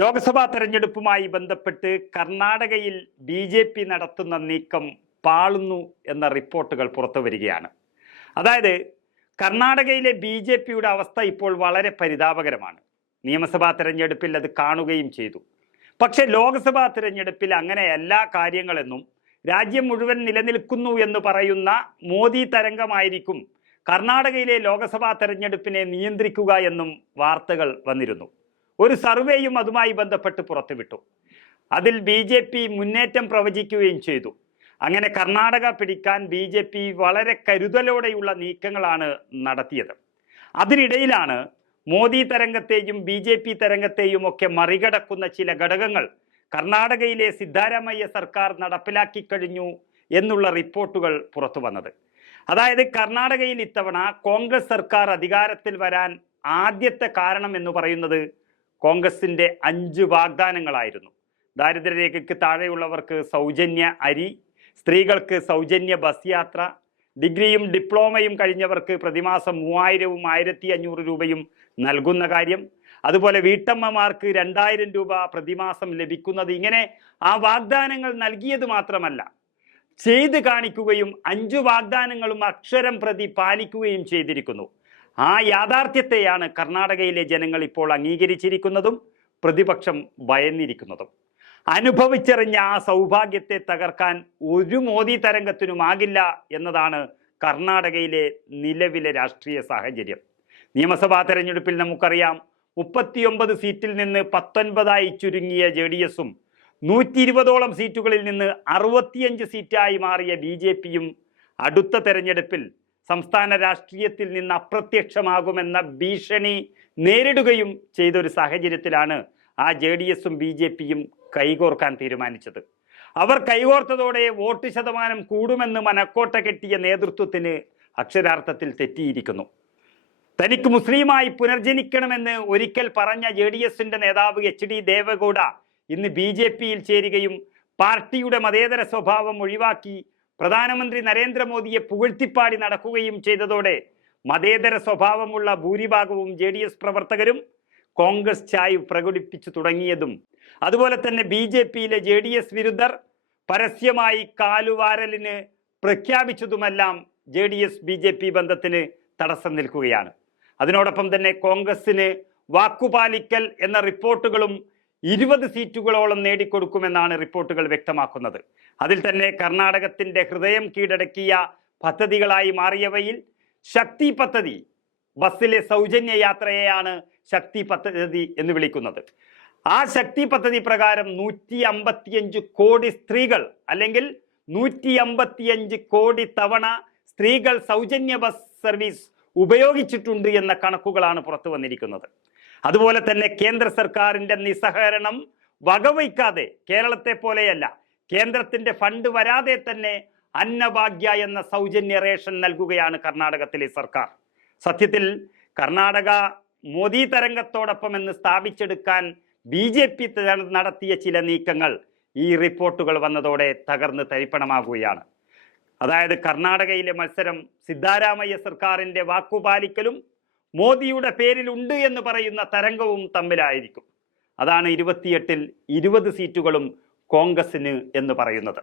ലോക്സഭാ തെരഞ്ഞെടുപ്പുമായി ബന്ധപ്പെട്ട് കർണാടകയിൽ ബി ജെ പി നടത്തുന്ന നീക്കം പാളുന്നു എന്ന റിപ്പോർട്ടുകൾ പുറത്തു വരികയാണ്. അതായത് കർണാടകയിലെ ബി ജെ പിയുടെ അവസ്ഥ ഇപ്പോൾ വളരെ പരിതാപകരമാണ്. നിയമസഭാ തെരഞ്ഞെടുപ്പിൽ അത് കാണുകയും ചെയ്തു. പക്ഷേ ലോക്സഭാ തിരഞ്ഞെടുപ്പിൽ അങ്ങനെ എല്ലാ കാര്യങ്ങളെന്നും രാജ്യം മുഴുവൻ നിലനിൽക്കുന്നു എന്ന് പറയുന്ന മോദി തരംഗമായിരിക്കും കർണാടകയിലെ ലോക്സഭാ തെരഞ്ഞെടുപ്പിനെ നിയന്ത്രിക്കുക എന്നും വാർത്തകൾ വന്നിരുന്നു. ഒരു സർവേയും അതുമായി ബന്ധപ്പെട്ട് പുറത്തുവിട്ടു. അതിൽ ബി ജെ പി മുന്നേറ്റം പ്രവചിക്കുകയും ചെയ്തു. അങ്ങനെ കർണാടക പിടിക്കാൻ ബി ജെ പി വളരെ കരുതലോടെയുള്ള നീക്കങ്ങളാണ് നടത്തിയത്. അതിനിടയിലാണ് മോദി തരംഗത്തെയും ബി ജെ പി തരംഗത്തെയും ഒക്കെ മറികടക്കുന്ന ചില ഘടകങ്ങൾ കർണാടകയിലെ സിദ്ധാരാമയ്യ സർക്കാർ നടപ്പിലാക്കി കഴിഞ്ഞു എന്നുള്ള റിപ്പോർട്ടുകൾ പുറത്തു വന്നത്. അതായത് കർണാടകയിൽ ഇത്തവണ കോൺഗ്രസ് സർക്കാർ അധികാരത്തിൽ വരാൻ ആദ്യത്തെ കാരണം എന്ന് പറയുന്നത് കോൺഗ്രസിന്റെ അഞ്ച് വാഗ്ദാനങ്ങളായിരുന്നു. ദാരിദ്ര്യരേഖയ്ക്ക് താഴെയുള്ളവർക്ക് സൗജന്യ അരി സ്ത്രീകൾക്ക് സൗജന്യ ബസ് യാത്ര ഡിഗ്രിയും ഡിപ്ലോമയും കഴിഞ്ഞവർക്ക് പ്രതിമാസം മൂവായിരവും ആയിരത്തി അഞ്ഞൂറ് രൂപയും നൽകുന്ന കാര്യം അതുപോലെ വീട്ടമ്മമാർക്ക് രണ്ടായിരം രൂപ പ്രതിമാസം ലഭിക്കുന്നത് ഇങ്ങനെ ആ വാഗ്ദാനങ്ങൾ നൽകിയത് മാത്രമല്ല ചെയ്ത് കാണിക്കുകയും അഞ്ചു വാഗ്ദാനങ്ങളും അക്ഷരം പ്രതി പാലിക്കുകയും ചെയ്തിരിക്കുന്നു. ആ യാഥാർത്ഥ്യത്തെയാണ് കർണാടകയിലെ ജനങ്ങൾ ഇപ്പോൾ അംഗീകരിച്ചിരിക്കുന്നതും പ്രതിപക്ഷം ഭയന്നിരിക്കുന്നതും. അനുഭവിച്ചറിഞ്ഞ ആ സൗഭാഗ്യത്തെ തകർക്കാൻ ഒരു മോദി തരംഗത്തിനുമാകില്ല എന്നതാണ് കർണാടകയിലെ നിലവിലെ രാഷ്ട്രീയ സാഹചര്യം. നിയമസഭാ തെരഞ്ഞെടുപ്പിൽ നമുക്കറിയാം മുപ്പത്തിയൊമ്പത് സീറ്റിൽ നിന്ന് പത്തൊൻപതായി ചുരുങ്ങിയ ജെ ഡി എസും നൂറ്റി ഇരുപതോളം സീറ്റുകളിൽ നിന്ന് അറുപത്തിയഞ്ച് സീറ്റായി മാറിയ ബി ജെ പിയും അടുത്ത തെരഞ്ഞെടുപ്പിൽ സംസ്ഥാന രാഷ്ട്രീയത്തിൽ നിന്ന് അപ്രത്യക്ഷമാകുമെന്ന ഭീഷണി നേരിടുകയും ചെയ്ത ഒരു സാഹചര്യത്തിലാണ് ആ ജെ ഡി എസും ബി ജെ പിയും കൈകോർക്കാൻ തീരുമാനിച്ചത്. അവർ കൈകോർത്തതോടെ വോട്ട് ശതമാനം കൂടുമെന്ന് മനക്കോട്ട കെട്ടിയ നേതൃത്വത്തിന് അക്ഷരാർത്ഥത്തിൽ തെറ്റിയിരിക്കുന്നു. തനിക്ക് മുസ്ലിമായി പുനർജനിക്കണമെന്ന് ഒരിക്കൽ പറഞ്ഞ ജെ ഡി എസിന്റെ നേതാവ് എച്ച് ഡി ദേവഗൌഡ ഇന്ന് ബി ജെ പിയിൽ ചേരുകയും പാർട്ടിയുടെ മതേതര സ്വഭാവം ഒഴിവാക്കി പ്രധാനമന്ത്രി നരേന്ദ്രമോദിയെ പുകഴ്ത്തിപ്പാടി നടക്കുകയും ചെയ്തതോടെ മതേതര സ്വഭാവമുള്ള ഭൂരിഭാഗവും ജെ ഡി എസ് പ്രവർത്തകരും കോൺഗ്രസ് ചായ്വ് പ്രകടിപ്പിച്ചു തുടങ്ങിയതും. അതുപോലെ തന്നെ ബി ജെ പിയിലെ ജെ ഡി എസ് വിരുദ്ധർ പരസ്യമായി കാലുവാരലിന് പ്രഖ്യാപിച്ചതുമെല്ലാം J D S B J P ബന്ധത്തിന് തടസ്സം നിൽക്കുകയാണ്. അതിനോടൊപ്പം തന്നെ കോൺഗ്രസിന് വാക്കുപാലിക്കൽ എന്ന റിപ്പോർട്ടുകളും ഇരുപത് സീറ്റുകളോളം നേടിക്കൊടുക്കുമെന്നാണ് റിപ്പോർട്ടുകൾ വ്യക്തമാക്കുന്നത്. അതിൽ തന്നെ കർണാടകത്തിന്റെ ഹൃദയം കീഴടക്കിയ പദ്ധതികളായി മാറിയവയിൽ ശക്തി പദ്ധതി ബസ്സിലെ സൗജന്യ യാത്രയെയാണ് ശക്തി പദ്ധതി എന്ന് വിളിക്കുന്നത്. ആ ശക്തി പദ്ധതി പ്രകാരം നൂറ്റി അമ്പത്തിയഞ്ച് കോടി സ്ത്രീകൾ അല്ലെങ്കിൽ നൂറ്റി അമ്പത്തിയഞ്ച് കോടി തവണ സ്ത്രീകൾ സൗജന്യ ബസ് സർവീസ് ഉപയോഗിച്ചിട്ടുണ്ട് എന്ന കണക്കുകളാണ് പുറത്തു വന്നിരിക്കുന്നത്. അതുപോലെ തന്നെ കേന്ദ്ര സർക്കാരിന്റെ നിസ്സഹകരണം വകവയ്ക്കാതെ കേരളത്തെ പോലെയല്ല കേന്ദ്രത്തിന്റെ ഫണ്ട് വരാതെ തന്നെ അന്നഭാഗ്യ എന്ന സൗജന്യ റേഷൻ നൽകുകയാണ് കർണാടകത്തിലെ സർക്കാർ. സത്യത്തിൽ കർണാടക മോദി തരംഗത്തോടൊപ്പം എന്ന് സ്ഥാപിച്ചെടുക്കാൻ ബി ജെ പി നടത്തിയ ചില നീക്കങ്ങൾ ഈ റിപ്പോർട്ടുകൾ വന്നതോടെ തകർന്ന് തരിപ്പണമാകുകയാണ്. അതായത് കർണാടകയിലെ മത്സരം സിദ്ധാരാമയ്യ സർക്കാരിന്റെ വാക്കുപാലിക്കലും മോദിയുടെ പേരിൽ ഉണ്ട് എന്ന് പറയുന്ന തരംഗവും തമ്മിലായിരിക്കും. അതാണ് ഇരുപത്തിയെട്ടിൽ ഇരുപത് സീറ്റുകളും കോൺഗ്രസിന് എന്ന് പറയുന്നത്.